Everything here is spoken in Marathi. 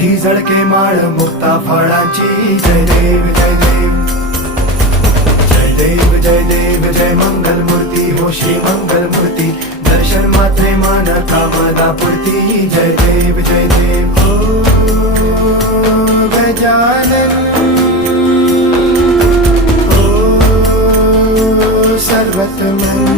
मोठी झळके माळ मुक्ता फळाची जय देव जय देव जय देव जय देव जय मंगल मूर्ती हो श्री मंगल मूर्ती दर्शन मात्रे मान कामदा पूर्ती जय देव जय देव ओ गजानन ओ सर्वतमन